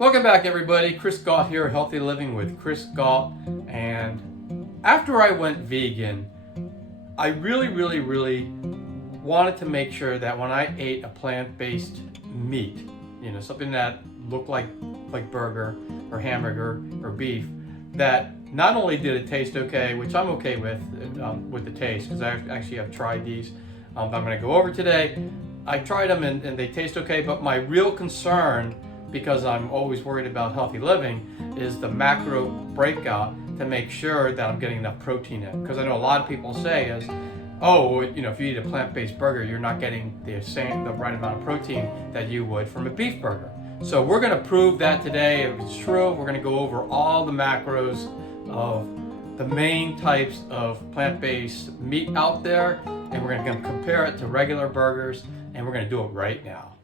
Welcome back, everybody. Chris Gault here, Healthy Living with Chris Gault. And after I went vegan, I really wanted to make sure that when I ate a plant-based meat, something that looked like burger or hamburger or beef, that not only did it taste okay, which I'm okay with the taste, because I actually have tried these. I'm going to go over today. I tried them and they taste okay, but my real concern, because I'm always worried about healthy living, is the macro breakout to make sure that I'm getting enough protein in. Because I know a lot of people say is, oh, if you eat a plant-based burger, you're not getting the right amount of protein that you would from a beef burger. So we're going to prove that today. If it's true, we're going to go over all the macros of the main types of plant-based meat out there, and we're going to compare it to regular burgers, and we're going to do it right now.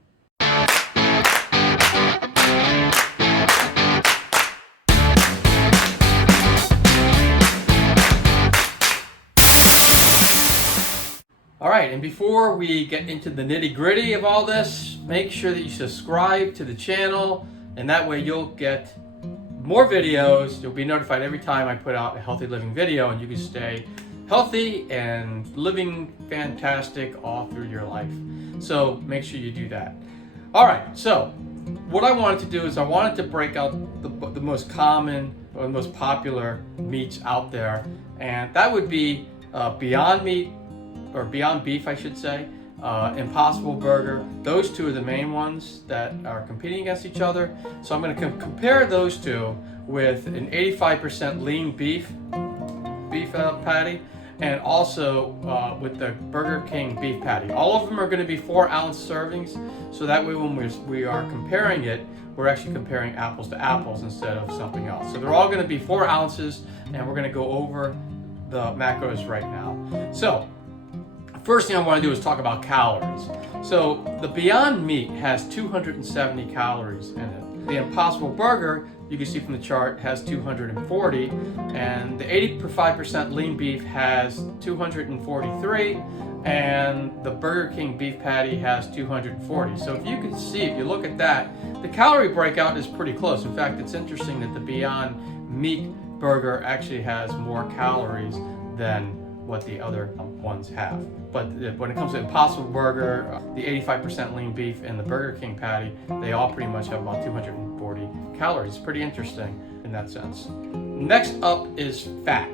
All right, and before we get into the nitty-gritty of all this, make sure that you subscribe to the channel, and that way you'll get more videos. You'll be notified every time I put out a healthy living video, and you can stay healthy and living fantastic all through your life. So make sure you do that. All right, so what I wanted to do is I wanted to break out the most common or the most popular meats out there, and that would be Beyond Meat, or Beyond Beef, I should say, Impossible Burger. Those two are the main ones that are competing against each other. So I'm going to compare those two with an 85% lean beef patty, and also with the Burger King beef patty. All of them are going to be 4-ounce servings, so that way when we are comparing it, we're actually comparing apples to apples instead of something else. So they're all going to be 4 ounces, and we're going to go over the macros right now. So first thing I want to do is talk about calories. So the Beyond Meat has 270 calories in it. The Impossible Burger, you can see from the chart, has 240, and the 85% lean beef has 243, and the Burger King beef patty has 240. So if you can see, if you look at that, the calorie breakout is pretty close. In fact, it's interesting that the Beyond Meat burger actually has more calories than what the other ones have. But when it comes to Impossible Burger, the 85% lean beef, and the Burger King patty, they all pretty much have about 240 calories. It's pretty interesting in that sense. Next up is fat.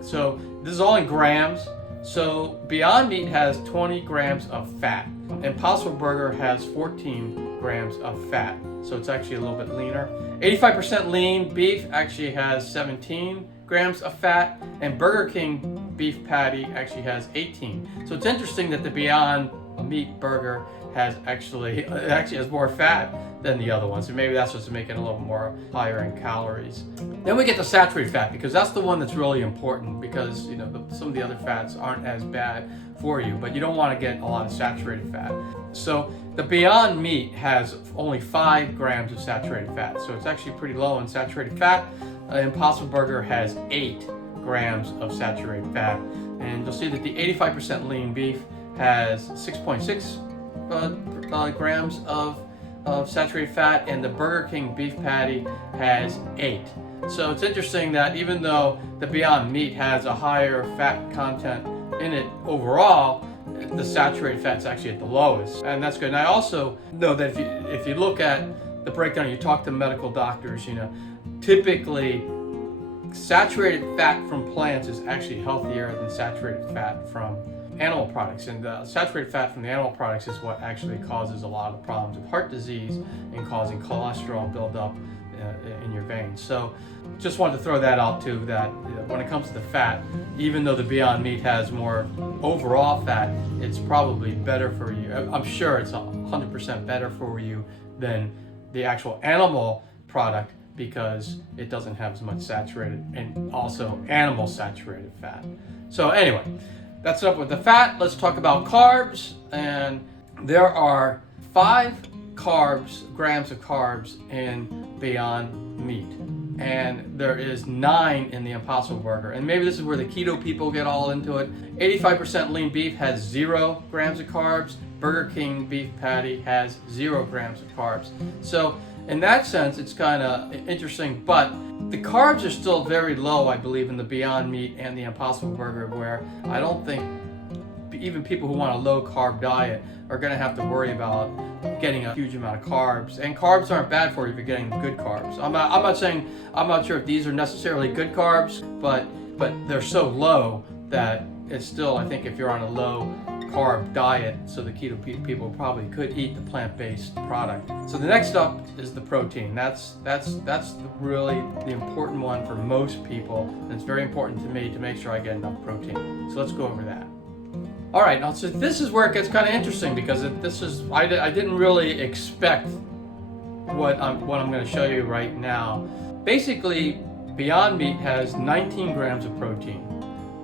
So this is all in grams. So Beyond Meat has 20 grams of fat. Impossible Burger has 14 grams of fat. So it's actually a little bit leaner. 85% lean beef actually has 17 grams of fat, and Burger King beef patty actually has 18. So it's interesting that the Beyond Meat burger actually has more fat than the other ones. So maybe that's just to make it a little more higher in calories. Then we get the saturated fat, because that's the one that's really important, because some of the other fats aren't as bad for you, but you don't want to get a lot of saturated fat. So the Beyond Meat has only 5 grams of saturated fat, so it's actually pretty low in saturated fat. Impossible Burger has 8 grams of saturated fat, and you'll see that the 85% lean beef has 6.6 grams of saturated fat, and the Burger King beef patty has 8. So it's interesting that even though the Beyond Meat has a higher fat content in it overall, the saturated fat's actually at the lowest, and that's good. And I also know that if you look at the breakdown, you talk to medical doctors, typically saturated fat from plants is actually healthier than saturated fat from animal products, and saturated fat from the animal products is what actually causes a lot of problems with heart disease and causing cholesterol buildup in your veins. So just wanted to throw that out too, that when it comes to the fat, even though the Beyond Meat has more overall fat, it's probably better for you. I'm sure it's 100% better for you than the actual animal product, because it doesn't have as much saturated and also animal saturated fat. So anyway, that's enough with the fat. Let's talk about carbs. And there are 5 grams of carbs in Beyond Meat, and there is 9 in the Impossible Burger. And maybe this is where the keto people get all into it. 85% lean beef has 0 grams of carbs. Burger King beef patty has 0 grams of carbs. So in that sense, it's kind of interesting, but the carbs are still very low, I believe, in the Beyond Meat and the Impossible Burger, where I don't think even people who want a low carb diet are going to have to worry about getting a huge amount of carbs. And carbs aren't bad for you if you're getting good carbs. I'm not sure if these are necessarily good carbs, but they're so low that it's still, I think if you're on a low carb diet, so the keto people probably could eat the plant-based product. So the next up is the protein. That's really the important one for most people, and it's very important to me to make sure I get enough protein. So let's go over that. All right, now so this is where it gets kind of interesting, because I didn't really expect what I'm going to show you right now. Basically, Beyond Meat has 19 grams of protein,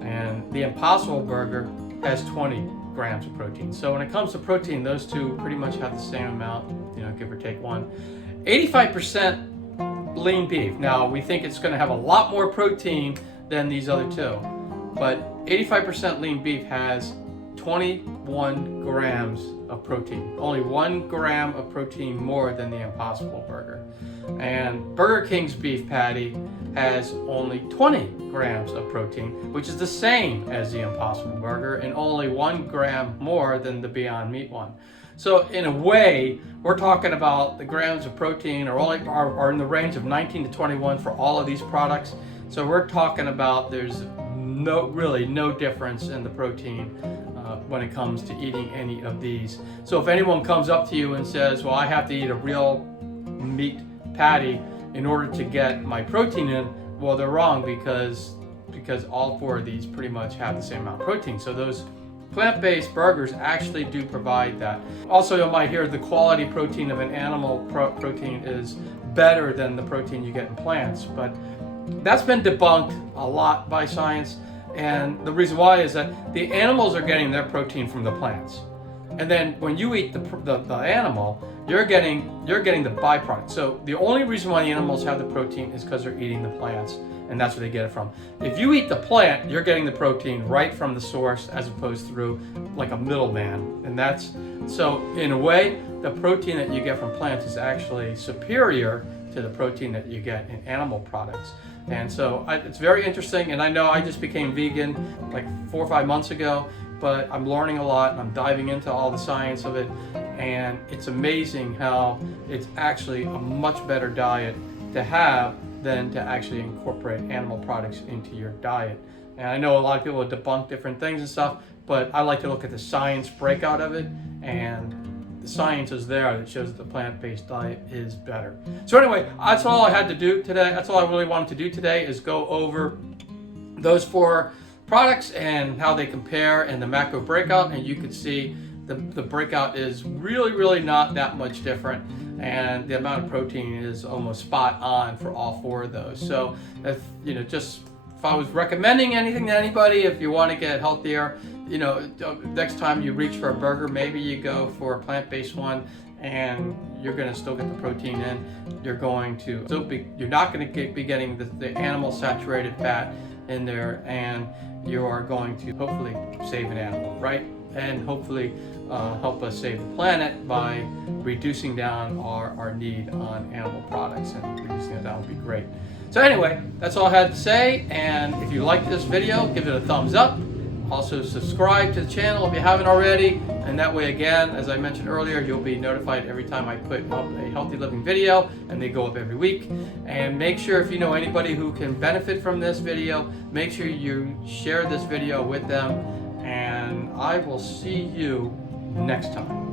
and the Impossible Burger has 20 grams of protein. So when it comes to protein, those two pretty much have the same amount, give or take one. 85% lean beef. Now we think it's going to have a lot more protein than these other two, but 85% lean beef has 21 grams of protein. Only 1 gram of protein more than the Impossible Burger. And Burger King's beef patty has only 20 grams of protein, which is the same as the Impossible Burger, and only 1 gram more than the Beyond Meat one. So in a way, we're talking about the grams of protein are in the range of 19 to 21 for all of these products. So we're talking about there's really no difference in the protein when it comes to eating any of these. So if anyone comes up to you and says, well, I have to eat a real meat patty in order to get my protein in, well, they're wrong, because all 4 of these pretty much have the same amount of protein. So those plant-based burgers actually do provide that. Also, you might hear the quality protein of an animal protein is better than the protein you get in plants, but that's been debunked a lot by science. And the reason why is that the animals are getting their protein from the plants, and then when you eat the animal, you're getting the byproduct. So the only reason why the animals have the protein is because they're eating the plants, and that's where they get it from. If you eat the plant, you're getting the protein right from the source, as opposed through like a middleman. And that's, so in a way, the protein that you get from plants is actually superior to the protein that you get in animal products. And so it's very interesting, and I know I just became vegan like 4 or 5 months ago, but I'm learning a lot, and I'm diving into all the science of it, and it's amazing how it's actually a much better diet to have than to actually incorporate animal products into your diet. And I know a lot of people debunk different things and stuff, but I like to look at the science breakout of it, and the science is there that shows that the plant-based diet is better. So anyway, that's all I had to do today. That's all I really wanted to do today, is go over those 4 products and how they compare in the macro breakout. And you can see the breakout is really not that much different, and the amount of protein is almost spot on for all 4 of those. So if if I was recommending anything to anybody, if you want to get healthier, next time you reach for a burger, maybe you go for a plant-based one, and you're going to still get the protein in. You're not going to be getting the animal saturated fat in there, and you are going to hopefully save an animal, right? And hopefully help us save the planet by reducing down our need on animal products, and reducing it down would be great. So anyway, that's all I had to say, and if you liked this video, give it a thumbs up. Also subscribe to the channel if you haven't already, and that way, again, as I mentioned earlier, you'll be notified every time I put up a healthy living video, and they go up every week. And make sure, if you know anybody who can benefit from this video, make sure you share this video with them, and I will see you next time.